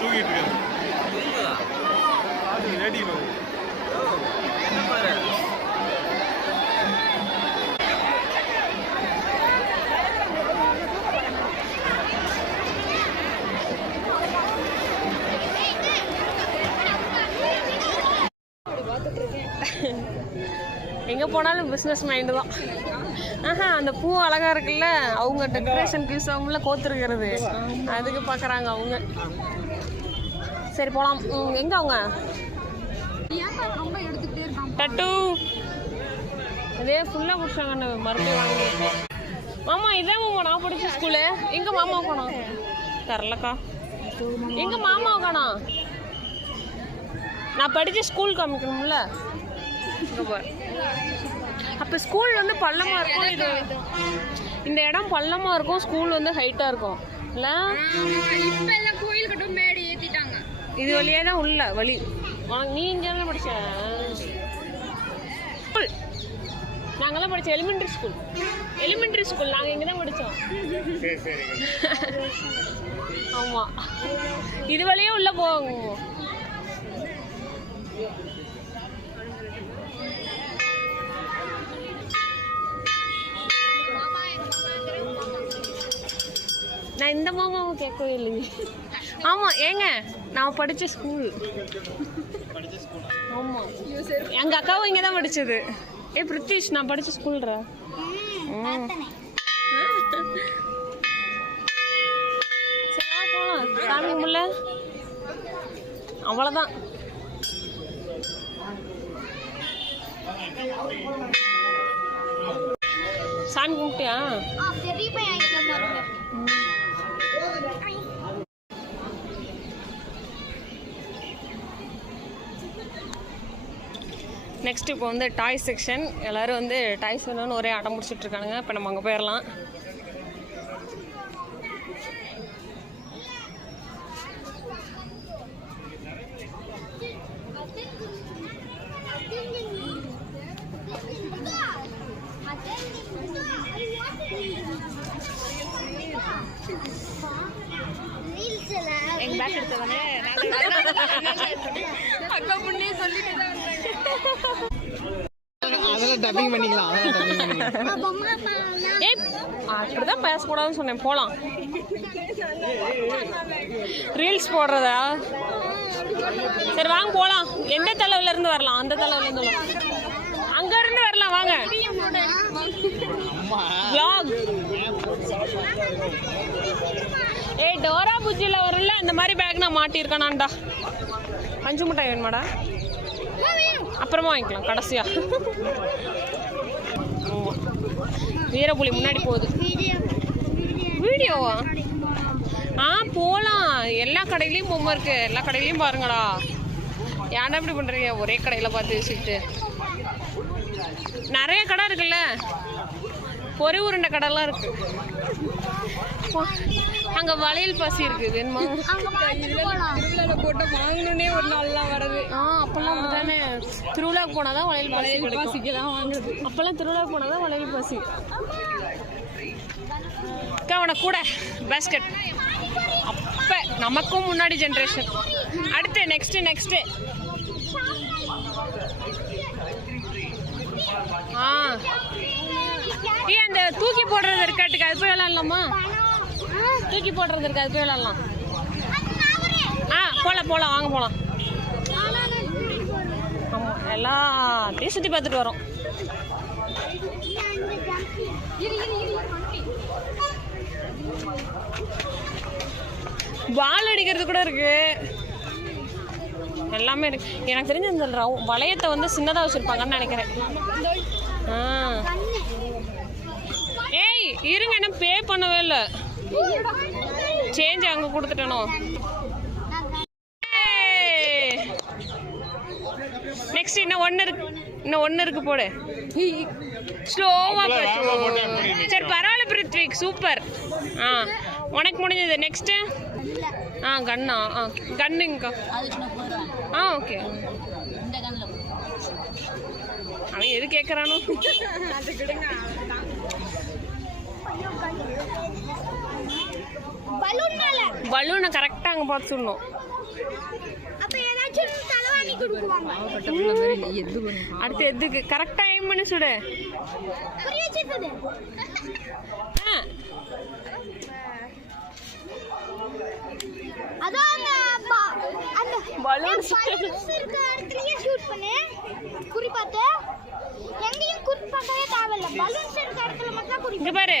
தூங்கிட்டு இருக்கு. எங்கே போனாலும் பிஸ்னஸ் மைண்டு தான். அந்த பூ அழகா இருக்குல்ல, அவங்க டெக்கரேஷனுக்கு யூஸ் ஆகும்ல, கோத்துருக்கிறது அதுக்கு பார்க்குறாங்க அவங்க. சரி போகலாம். எங்கே அவங்க டட்டு இதே ஃபுல்லாக பிடிச்சாங்கன்னு மறுபடியும் வாங்கி. மாமா இதான் மாமா நான் படிச்ச ஸ்கூலு. எங்கே மாமா போனோம் தரலக்கா. எங்கே மாமா காணோம்? நான் படித்த ஸ்கூல் காமிக்கணும்ல. அப்போ ஸ்கூல் வந்து பள்ளமாக இருக்கும். இது இந்த இடம் பள்ளமாக இருக்கும், ஸ்கூல் வந்து ஹைட்டாக இருக்கும் இல்லை? இது வழியே தான் உள்ள வழி. நீ இங்கே தான் படிச்ச ஸ்கூல்? நாங்கெல்லாம் படித்தோம் எலிமெண்ட்ரி ஸ்கூல் நாங்கள் இங்கே தான் படித்தோம். ஆமாம், இது வழியே உள்ளே போவோம். நான் இந்த மாமாவும் கேட்கவே இல்லைங்க. ஆமாம் ஏங்க நான் படித்த ஸ்கூல். ஆமாம் எங்கள் அக்காவும் இங்கே தான் படித்தது. பிரித்திஷ் நான் படித்த ஸ்கூல்ரா. சரி போகலாம். சாமி கும்பிடல அவ்வளோதான். சாமி கும்பிட்டியா? நெக்ஸ்ட் இப்போ வந்து டாய் செக்ஷன். எல்லோரும் வந்து டாய்ஸ் வேணும்னு ஒரே அடம் முடிச்சுட்டு இருக்கானுங்க. இப்போ நம்ம அங்கே போயிடலாம். எங்கள் பேக் எடுத்தவனே அக்கா முன்னே சொல்லிட்டு தான் அப்படிதான் பேசக்கூடாதுன்னு சொன்னேன். போலாம் ரீல்ஸ் போடுறதா? சரி வாங்க போலாம். எந்த தலைவுல இருந்து வரலாம்? அந்த தலைவுல இருந்து வரலாம், அங்க இருந்து வரலாம். வாங்க vlog. டோரா புஜ்ஜில வரல அந்த மாதிரி பேக் நான் மாட்டியிருக்கானாண்டா. பஞ்சு மிட்டாய் வேணுமாடா? அப்புறமா வாங்கிக்கலாம் கடைசியா. வீரப்புலி முன்னாடி போகுது. வீடியோவா? போகலாம். எல்லா கடையிலையும் பொம்மை இருக்கு. எல்லா கடையிலையும் பாருங்கடா. ஏன்டா இப்படி பண்றீங்க? ஒரே கடையில் பார்த்து வச்சுக்கிட்டு நிறைய கடை இருக்குல்ல. பொறி உருண்டை கடைலாம் இருக்கு. அங்க வளையல் பாசி இருக்கு. வேணுமா? திருவிழாவில் போட்ட வாங்கணுன்னே ஒரு நாள்லாம் வருது. அப்பெல்லாம் அப்படிதானே. திருவிழாவுக்கு போனாதான் வளையல் பாசிக்கு தான் வாங்குறது. அப்பெல்லாம் திருவிழாவுக்கு போனாதான் வளையல் பாசி. அவனை கூட பேஸ்கெட். அப்ப நமக்கும் முன்னாடி ஜென்ரேஷன். அடுத்து நெக்ஸ்ட் அந்த தூக்கி போடுறது இருக்காட்டுக்கு அது போய் விளாட்லாமா? தூக்கி போடுறது இருக்கு, அது போய் விளாட்லாம். போகலாம் வாங்க போகலாம். ஆமாம் எல்லாத்தையும் சுற்றி பார்த்துட்டு வரோம். பால் அடிக்கிறது கூட இருக்கு. எல்லாமே இருக்கு. எனக்கு தெரிஞ்ச இந்த வளையத்தை வந்து சின்னதாக வச்சுருப்பாங்கன்னு நினைக்கிறேன். ஏய் இருங்க, என்ன பே பண்ணவே இல்லை. சேஞ்ச் அங்கே கொடுத்துட்டனோ. நெக்ஸ்ட் இன்னும் ஒன்று இருக்கு போடு. ஸ்லோவா சரி பரவாயில்ல பிரித்விக் சூப்பர். உனக்கு முடிஞ்சது. நெக்ஸ்ட்டு கண்ணா? கண்ணுங்கக்கா. ஓகே. அவன் எது கேட்குறானோ. பலூனை கரெக்டாக அங்கே பார்த்து சொல்லணும். அடுத்து எதுக்கு கரெக்டாக எய்ம் பண்ணி சுடு. பலூன் ஷூட் பண்ணு. குறி பார்த்து எங்கேயும் குறி பார்க்கவே தேவையில்ல. பலூன்ஸ் இருக்க இடத்துல மட்டும் குறி. இங்க பாரு.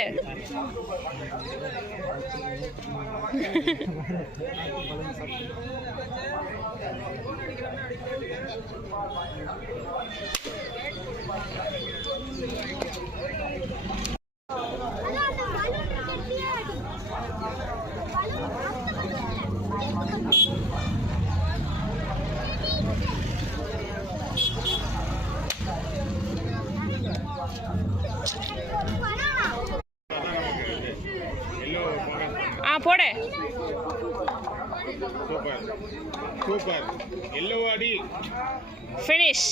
போடு. சூப்பர். எல்லோ அடி. ஃபினிஷ்.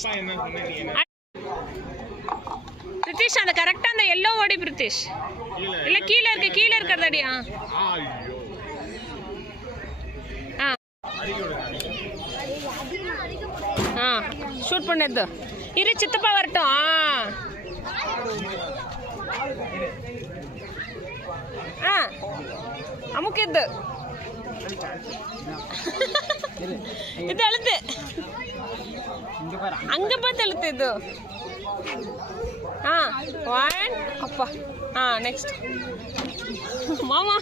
பிரித்திஷ் அந்த கரெக்டா அந்த எல்லோ அடி பிரித்திஷ். இல்ல கீழ இருக்கிறது அடி. ஷூட் பண்ணது. இரு சித்தப்பா வரட்டும். அமுக்கிது. இது அழுத்து. அங்க பார்த்து அழுத்து இது. 1 அப்பா. நெக்ஸ்ட் மாமா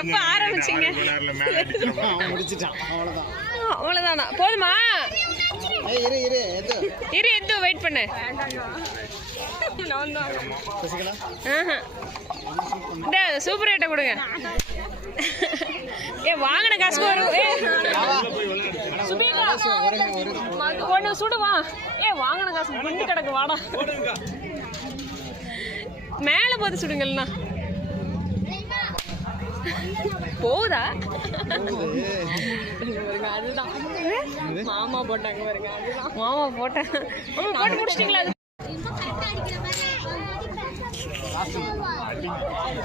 எப்ப ஆரம்பிச்சீங்க? அவ்வளவுதானா? போதுமா? இரு எது வெயிட் பண்ணு. சூப்பர் ரேட்டை கொடுங்க. வாங்கின காசு வரும். ஒன்று சுடுவா. வாங்கின காசு குண்டு கிடக்கு. வாடா மேல போது சுடுங்கள்ண்ணா. போகுதா? அதுதான் மாமா போட்டாங்க பாருங்க. அதுதான் மாமா போட்டேன். போட்டு முடிச்சிட்டீங்களா?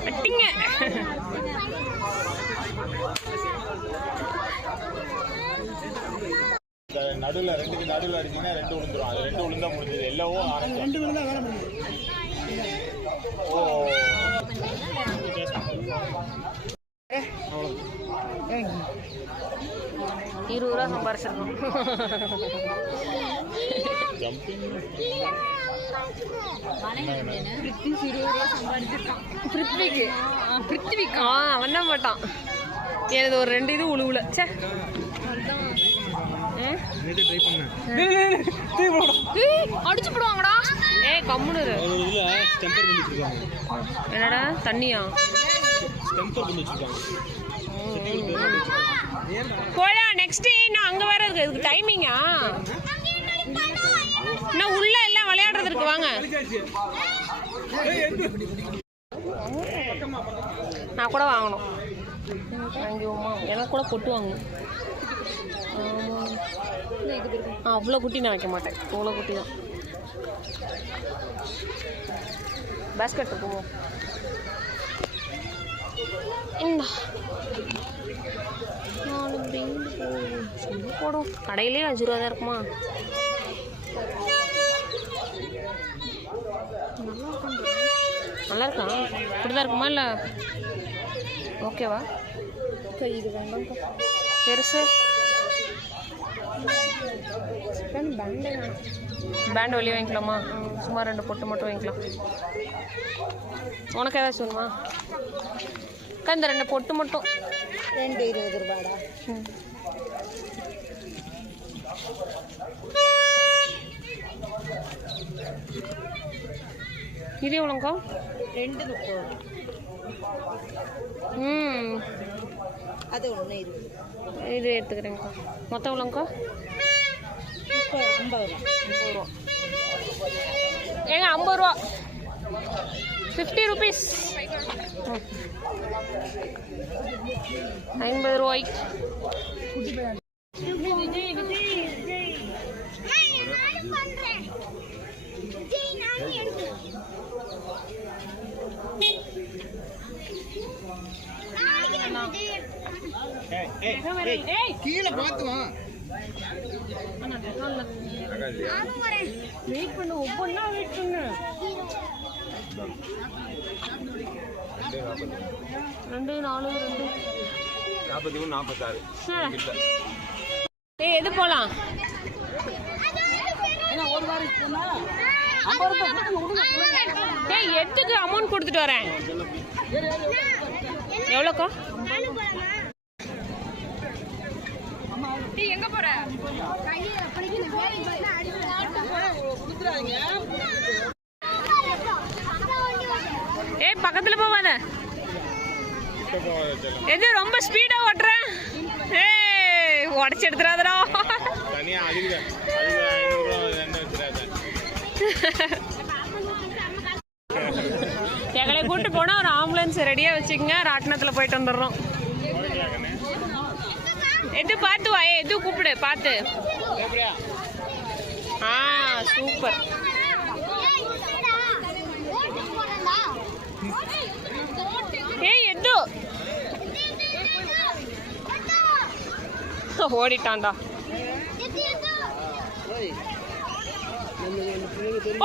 அட்டிங்க. நடுவில் ரெண்டுக்கு நடுவில் அடிச்சிங்கன்னா 2 விழுந்துரும். அது 2 விழுந்தா முடிஞ்சது. எல்லாவும் 2 விழுந்தா வேலை முடிஞ்சது. ஓ 20 ரூபா சம்பாரிச்சிருக்கோம். பிருத்திவிக்கு அவன் தான் போட்டான். எனது ஒரு 2 இது உழுவுல. சே அடிச்சு போடுவாங்கடா. கம்முனு. என்னடா தண்ணியா? போடா நெக்ஸ்ட். இன்னும் அங்க வேற இருக்கு. இதுக்கு டைமிங்கா? இன்னும் உள்ள எல்லாம் விளையாடுறது இருக்கு. வாங்க. நான் கூட வாங்கணும். வாங்கிவோமா? எனக்கு கூட பொட்டு வாங்கணும். அவ்வளோ குட்டி நான் வைக்க மாட்டேன். இவ்வளோ குட்டி தான். பேஸ்கெட் போவோம். போடும். கடையிலே 5 ரூபா தான் இருக்குமா? நல்லா இருக்கா? இப்படிதான் இருக்குமா இல்லை ஓகேவா? இது வேண்டாம். பெருசு பேண்ட் வெளியே வாங்கிக்கலாமா? சும்மா 2 பொட்டு மட்டும் வாங்கிக்கலாம். உனக்கு ஏதாச்சும் வேணுமா? இந்த 2 பொட்டு மட்டும். 2 20 ரூபாடா. இது எவ்வளோங்கா? 2 30. அது 1 20. இது எடுத்துக்கிறேங்க்கா. மொத்தம் எவ்வளோங்கக்கா? 50 ரூபா. ஏங்க 50 ரூபா. 50 rupees. 50 ரூபாய்க்கு. கீழே பார்த்துவா நானும் வரேன். வெயிட் பண்ணு, ஒவ்வொன்றா வெயிட் பண்ணு. 2 4 2 43 46 ஏய் எது போலாம்? ஏய் எதுக்கு அமௌண்ட் கொடுத்துட்டு வரேன். எவ்வளோக்கா? நானும் போலாமா? டேய் எங்க போற? கையில பிடிக்கணும். வேலை பார்த்தா அடிச்சு ஏய் பக்கத்துல போவாத. எது ரொம்ப ஸ்பீடா ஓட்டுற? ஏய் உடைச்சு எடுத்துறாதடா. தனியா அதுக்கு 500 ரூபாய் என்ன வச்சிராத. எங்களை கூட்டு போனா ஒரு ஆம்புலன்ஸ் ரெடியா வச்சுக்கங்க. ராட்டினத்துல போயிட்டு வந்துடுறோம். எது பார்த்து வா. எது கூப்பிடு பார்த்து. சூப்பர். ஏய் எது ஓடிட்டான்டா.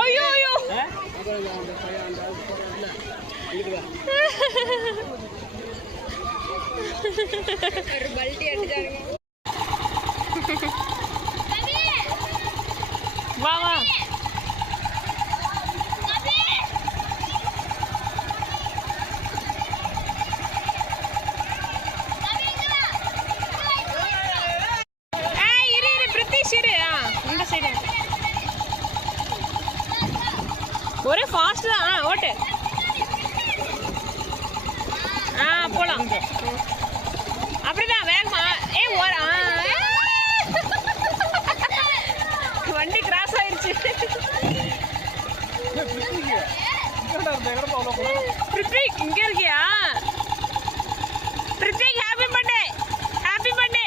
ஐயோ ஐயோ வா வா. ஒரே ஃபாஸ்ட் தான். ஓட்டு. போலாம். அப்படிதான் வேகமா. வண்டி கிராஸ் ஆயிருச்சு. பிரித்திக் இங்க இருக்கியா? பிரித்திக் ஹாப்பி பர்த்டே. Happy birthday.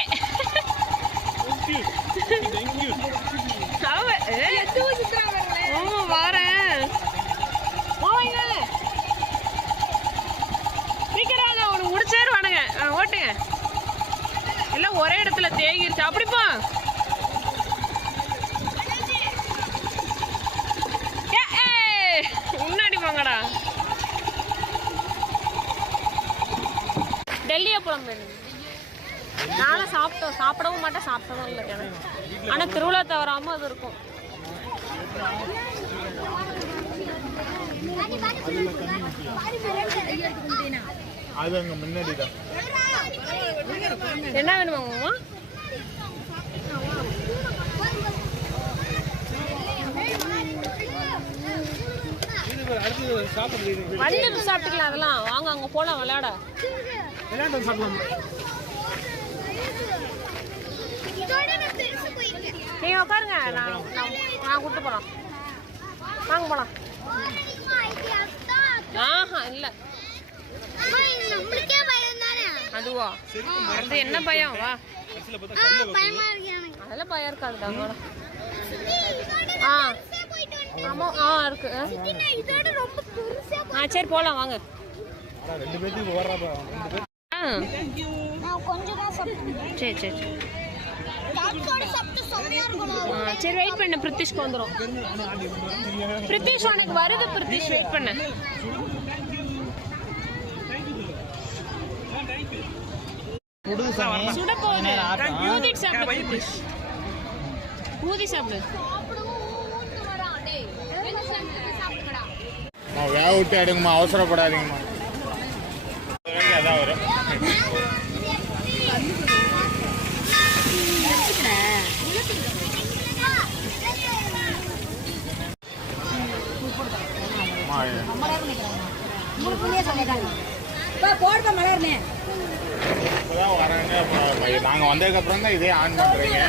வரேன். சீக்கிரம் உனக்கு முடிச்சேருவானுங்க. ஓட்டுங்க. எல்லாம் ஒரே இடத்துல தேங்கிருச்சு. அப்படிப்பா. முன்னாடி போங்கடா. டெல்லி அப்புறம் நானும் சாப்பிடவும் மாட்டேன். சாப்பிட்டதும் இல்லை எனக்கு. ஆனால் திருவிழா தவறாமல் அது இருக்கும். அது அங்க முன்னாடி தான். என்ன வேணுமாங்கம்மா? வந்து சாப்பிட்டுக்கலாம். அதெல்லாம் வாங்க அங்க போலாம் விளையாட. நீங்க உட்காருங்க. நான் கூட்டு போலாம். வாங்க போலாம். இல்ல அதுவா? அது என்ன பயம்? வா. அதெல்லாம் பயம் இருக்காதுடா. ஆமா இருக்கு. சரி போலாம் வாங்க. சரி சரி சரி வெயிட் பண்ணு. பிரித்திஷ்க்கு வந்துடும். பிரித்திஷ் உனக்கு வருது. பிரித்திஷ் வெயிட் பண்ணு. சுட போகுது. ஊதிட்டு சாப்பிடு பிரித்திஷ். ஊதி சாப்பிடு. வேக விட்டு எடுங்கம்மா. அவசரப்படாதீங்கம்மா. அதான் வரும். இப்போதான் வராங்க. நாங்கள் வந்ததுக்கப்புறம் தான் இதே ஆன் பண்ணுறீங்க.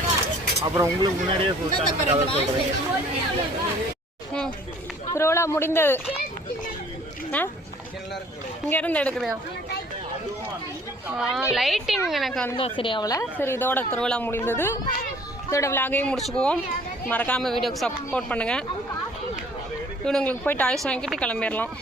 அப்புறம் உங்களுக்கு முன்னாடியே சொல்கிறீங்க. திருவிழா முடிந்தது. இங்க இருந்து எடுக்கிறியா? லைட்டிங் எனக்கு வந்து சரியாகல. சரி இதோட திருவிழா முடிந்தது. இதோட விலாகையும் முடிச்சுக்குவோம். மறக்காமல் வீடியோக்கு சப்போர்ட் பண்ணுங்கள். இவனுங்களுக்கு போய் டாய்ஸ் வாங்கிட்டு கிளம்பிடலாம்.